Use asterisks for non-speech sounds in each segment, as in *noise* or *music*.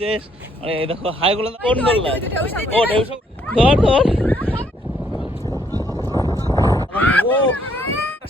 শেষ। আরে দেখো হাই গুলো কোন গোল্লা ও ঢেউ সব ধর ধর। ও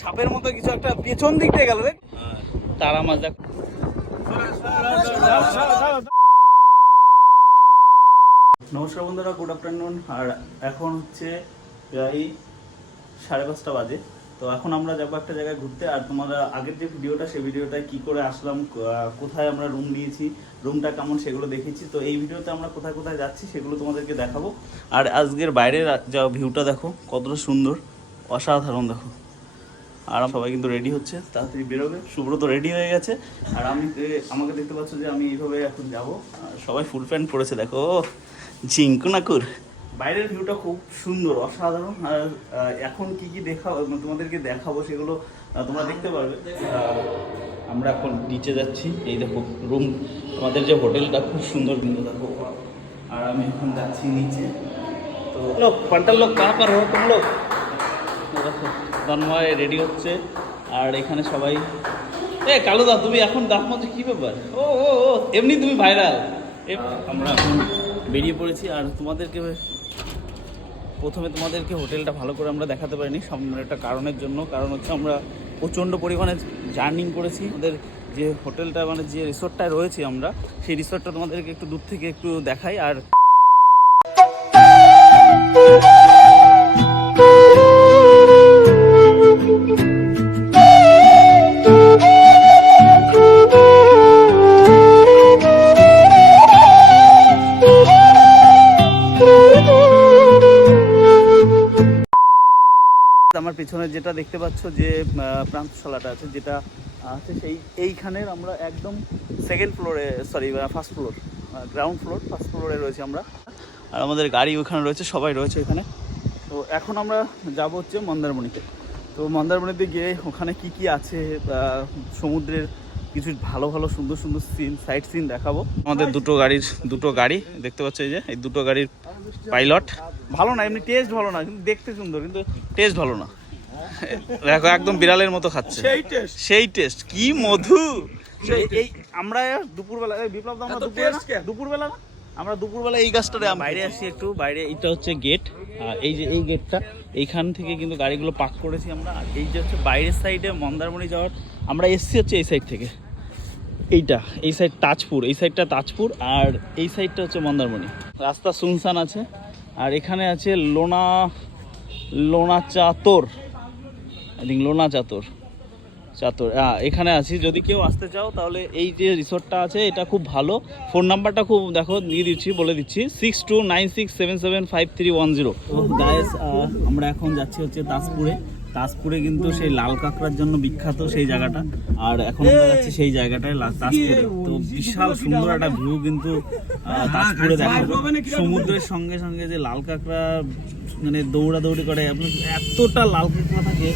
সাপের মতো কিছু একটা পেছন দিক দিয়ে গেল রে। তারা মাছ দেখ। নমস্কার বন্ধুরা গুড আফটারনুন আর এখন হচ্ছে প্রায় সাড়ে পাঁচটা বাজে। তো এখন আমরা যাব একটা জায়গায় ঘুরতে, আর তোমরা আগের যে ভিডিওটা, সেই ভিডিওটায় কি করে আসলাম কোথায় আমরা রুম নিয়েছি রুমটা কেমন সেগুলো দেখেছি। তো এই ভিডিওতে আমরা কোথায় কোথায় যাচ্ছি সেগুলো তোমাদেরকে দেখাবো। আর আজকের বাইরের যা ভিউটা দেখো, কতটা সুন্দর, অসাধারণ দেখো। আর সবাই কিন্তু রেডি হচ্ছে, তাড়াতাড়ি বেরোবে। সুব্রত রেডি হয়ে গেছে। আর আমি আমাকে দেখতে পাচ্ছ যে আমি এইভাবে এখন যাব। সবাই ফুল প্যান্ট পরেছে, দেখো। ঝিঙ্কু নাকুর বাইরের ভিউটা খুব সুন্দর অসাধারণ। আর এখন কি কি দেখা তোমাদেরকে দেখাবো সেগুলো তোমরা দেখতে পারবে। আমরা এখন নিচে যাচ্ছি। এই দেখো রুম আমাদের যে হোটেলটা খুব সুন্দর কিন্তু দেখো। আর আমি এখন যাচ্ছি নিচে। তো লোক পান্টাল লোক কাহা পার হো তুম লোক? দেখো তন্ময় রেডি হচ্ছে। আর এখানে সবাই এ কালো দা তুমি এখন দাঁত মধ্যে কী ব্যাপার? ও ও ও এমনি তুমি ভাইরাল আমরা এখন বেরিয়ে পড়েছি। আর তোমাদেরকে প্রথমে তোমাদেরকে হোটেলটা ভালো করে আমরা দেখাতে পারিনি সামনে একটা কারণের জন্য। কারণ হচ্ছে আমরা প্রচণ্ড পরিমাণে জার্নিং করেছি। আমাদের যে হোটেলটা মানে যে রিসোর্টটায় রয়েছি আমরা, সেই রিসোর্টটা তোমাদেরকে একটু দূর থেকে একটু দেখাই। আর পেছনে যেটা দেখতে পাচ্ছ যে প্রান্তশালাটা আছে, যেটা আছে সেই এইখানের আমরা একদম সেকেন্ড ফ্লোরে sorry first floor ground floor first ফ্লোরে রয়েছে আমরা। আর আমাদের গাড়ি ওখানে রয়েছে, সবাই রয়েছে এখানে। তো এখন আমরা যাব হচ্ছে মন্দারমণিতে। তো মন্দারমণিতে গিয়ে ওখানে কি কি আছে সমুদ্রের কিছু ভালো ভালো সুন্দর সুন্দর সিন সাইট সিন দেখাবো। আমাদের দুটো গাড়ির, দুটো গাড়ি, দেখতে পাচ্ছ এই যে, এই দুটো গাড়ির পাইলট ভালো না, এমনি টেস্ট ভালো না, কিন্তু দেখতে সুন্দর, কিন্তু টেস্ট ভালো না। দেখো একদম বিড়ালের মতো খাচ্ছে। সেই টেস্ট সেই টেস্ট কি মধু? এই আমরা দুপুরবেলা এই বিপ্লব দা আমরা দুপুরবেলা? দুপুরবেলা না? আমরা দুপুরবেলা এই গাছটাতে বাইরে আসছি একটু বাইরে এটা হচ্ছে গেট আর এই যে এই গেটটা এইখান থেকে কিন্তু গাড়িগুলো পার্ক করেছি আমরা। আর এই যে হচ্ছে বাইরের সাইডে মন্দারমণি যাওয়ার আমরা এসছি হচ্ছে এই সাইড থেকে। এইটা এই সাইড তাজপুর এই সাইডটা তাজপুর আর এই সাইডটা হচ্ছে মন্দারমণি। রাস্তা সুনসান আছে। আর এখানে আছে লোনা লোনা চাতর। আই থিঙ্ক লোনা চাতর। চাতর হ্যাঁ এখানে আছি। যদি কেউ আসতে চাও তাহলে এই যে রিসোর্টটা আছে এটা খুব ভালো। ফোন নাম্বারটা খুব দেখো দিয়ে দিচ্ছি বলে দিচ্ছি। Six two nine six seven seven five three one zero guys আমরা এখন যাচ্ছি হচ্ছে তাজপুরে তাজপুরে কিন্তু সেই লাল কাঁকড়ার জন্য বিখ্যাত সেই জায়গাটা। আর এখন আমরা যাচ্ছি সেই জায়গাটায় তাজপুরে তো বিশাল সুন্দর একটা ভিউ কিন্তু তাজপুরে দেখা যায়। সমুদ্রের সঙ্গে সঙ্গে যে লাল কাঁকড়া মানে দৌড়াদৌড়ি করে আপনার এতটা লাল কাঁকড়া থাকে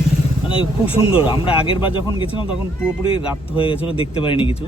মানে খুব সুন্দর। আমরা আগের বার যখন গেছিলাম, তখন পুরোপুরি রাত হয়ে গেছিল, দেখতে পারিনি কিছু।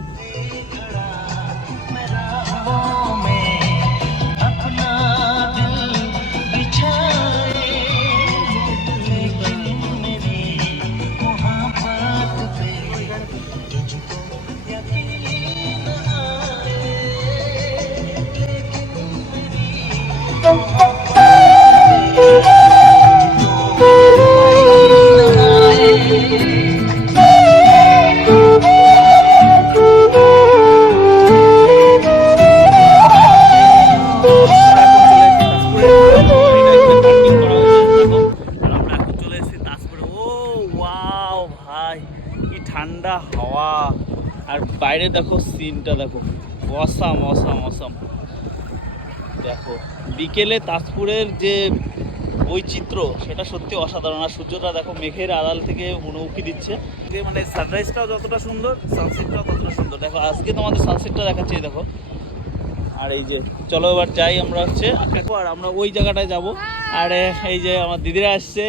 ভাই, কি ঠান্ডা হাওয়া। আর বাইরে দেখো সিনটা দেখো। অসাম অসাম অসাম দেখো, বিকেলে তাজপুরের যে বৈচিত্র্য, সেটা সত্যি অসাধারণ। আর সূর্যটা দেখো মেঘের আড়াল থেকে উঁকি দিচ্ছে। মানে সানরাইজটাও যতটা সুন্দর সানসেটটাও ততটা সুন্দর। দেখো, আজকে তোমাদের সানসেটটা দেখাচ্ছি দেখো। আর এই যে, চলো এবার যাই আমরা হচ্ছে। আর আমরা ওই জায়গাটায় যাব। আর, এই যে আমার দিদিরা আসছে।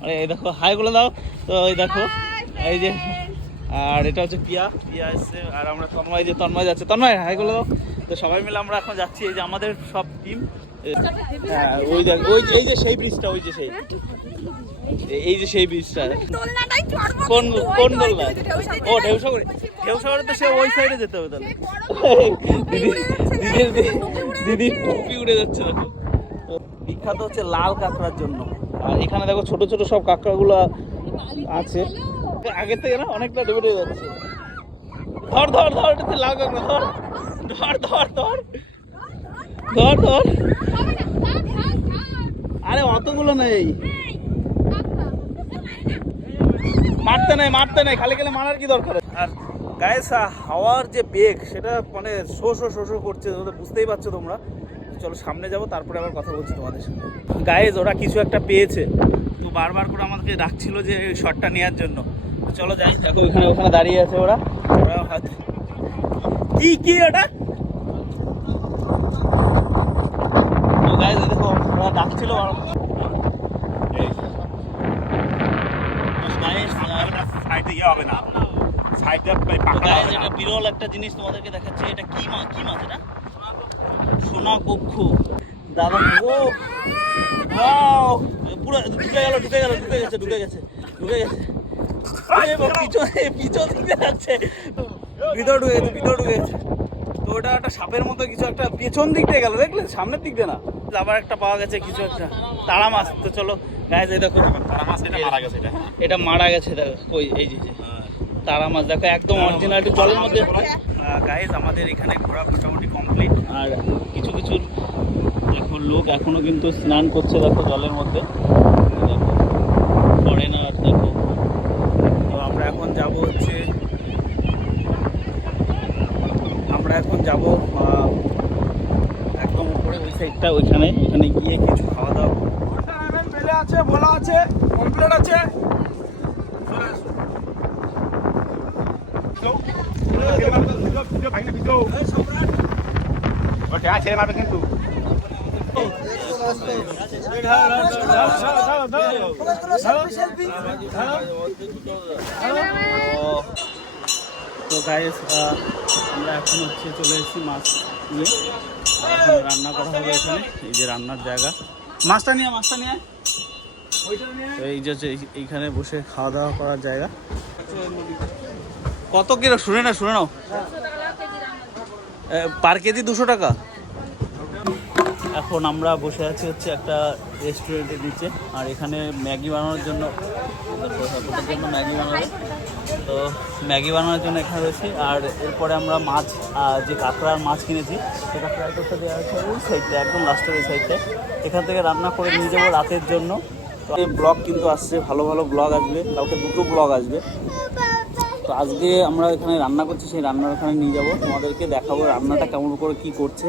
মানে এই দেখো হাই বলে দাও। তো এই দেখো এই যে আর এটা হচ্ছে পিয়া। পিয়া এসছে আর আমরা তন্ময় যে তন্ময় যাচ্ছে। তন্ময় হাই বলে দাও। তো সবাই মিলে আমরা এখন যাচ্ছি এই যে আমাদের সব টিম হ্যাঁ ওই দেখ ওই যে- এই যে সেই ব্রিজটা ওই যে সেই। এই যে সেই চড়বো কোন কোন দোলনা। ও তো সে ওই সাইডে যেতে হবে তাহলে। দিদি দিদি যাচ্ছে। টুপি উড়ে যাচ্ছে দেখো। তো বিখ্যাত হচ্ছে লাল কাঁকড়ার জন্য। আর এখানে দেখো ছোট ছোট সব কাঁকড়াগুলো আছে। আগে থেকে না অনেকটা ডুবে ডুবে যাচ্ছে। ধর ধর ধর লাল ধর। ধর ধর ধর। ধর ধর। আরে অতগুলো নেই। মারতে নেই মারতে নেই, খালি খালি মারার কি দরকার? আর গায়ে হাওয়ার যে বেগ, সেটা মানে শো শো শো শো করছে বুঝতেই পারছ তোমরা। চলো সামনে যাব, তারপরে আবার কথা বলছি তোমাদের সঙ্গে গায়ে ওরা কিছু একটা পেয়েছে। তো বারবার করে আমাদেরকে ডাকছিল যে শটটা নেওয়ার জন্য। চলো যাই। দেখো ওখানে ওখানে দাঁড়িয়ে আছে ওরা। ওরা হয়তো কি কি ওটা দেখো ওরা ডাকছিল ইয়ে হবে না। বিরল একটা জিনিস তোমাদেরকে দেখাচ্ছে। এটা কি মাছ কি মাছ এটা? সোনা কক্ষু দাদা ও! পুরো ঢুকে গেল ঢুকে গেল ঢুকে গেছে ঢুকে গেছে ঢুকে গেছে। পিছনে পিছন দিকে যাচ্ছে। ভিতর ভিতর তো ওটা একটা সাপের মতো কিছু একটা পেছন দিক দিয়ে গেল দেখলে? সামনের দিক দিয়ে না? আবার একটা পাওয়া গেছে কিছু একটা। তারা মাছ তো চলো। গায়ে দেখো। তারা মাছ এটা মারা গেছে এটা। এটা মারা গেছে দেখো। কই এই যে যে। তারা মাছ দেখো একদম অরিজিনাল জলের মধ্যে। গাইজ আমাদের এখানে ঘোরা মোটামুটি কমপ্লিট আর কিছু কিছু দেখো লোক এখনও কিন্তু স্নান করছে দেখো জলের মধ্যে এই দেখো ফরেনার দেখো তো আমরা এখন যাব হচ্ছে আমরা এখন যাব একদম উপরে ওইখানে ওইখানে গিয়ে কিছু খাওয়া দাওয়া করব। আছে বলা আছে কমপ্লিট আছে। মারবে কিন্তু। তো গাইস আমরা এখন হচ্ছে চলে এসেছি মাছ নিয়ে। এখন রান্না করা হবে এখানে। এই যে রান্নার জায়গা। মাছটা নিয়ে মাছটা নিয়ে এই যে এইখানে বসে খাওয়া দাওয়া করার জায়গা। কত কিলো? শুনে না শুনে নাও। পার কেজি দুশো টাকা। এখন আমরা বসে আছি হচ্ছে একটা রেস্টুরেন্টের নিচে, আর এখানে ম্যাগি বানানোর জন্য ম্যাগি বানানো তো ম্যাগি বানানোর জন্য এখানে রয়েছি, আর এরপরে আমরা মাছ যে কাঁকড়ার মাছ কিনেছি সেটা ফ্রাই করতে দেওয়া হচ্ছে ওই সাইডটা, একদম লাস্টের ওই সাইডটা। এখান থেকে রান্না করে নিয়ে যাব রাতের জন্য। ব্লগ কিন্তু আসছে, ভালো ভালো ব্লগ আসবে, কালকে দুটো ব্লগ আসবে। তো আজকে আমরা এখানে রান্না করছি, সেই রান্নার ওখানে নিয়ে যাব। তোমাদেরকে দেখাবো রান্নাটা কেমন করে কি করছে।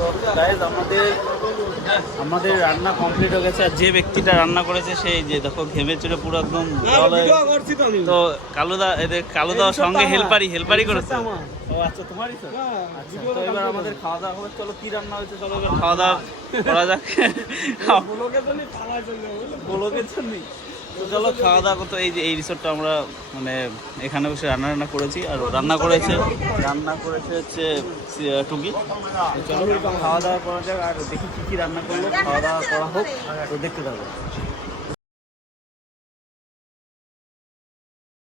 আমাদের আমাদের রান্না কমপ্লিট হয়ে গেছে। আর যে ব্যক্তিটা রান্না করেছে সেই যে দেখো ঘেমে চড়ে পুরো একদম হয়ে- তো কালুদা এদের কালুদার সঙ্গে হেল্পারি হেল্পারি করেছে। ও আচ্ছা তোমারই তো? আচ্ছা তো এবার আমাদের খাওয়া দাওয়া হবে। চলো কি রান্না হয়েছে? চলো এবার খাওয়া দাওয়া করা যাক। *laughs* জন্য চলো, খাওয়া দাওয়া করতে এই যে এই রিসোর্টটা আমরা মানে এখানে বসে রান্না রান্না করেছি আর রান্না করেছে। রান্না করেছে হচ্ছে টুকি। চলো, খাওয়া দাওয়া করা যাক আর দেখি কী কী রান্না করল খাওয়া দাওয়া করা হোক, তো দেখতে থাকো।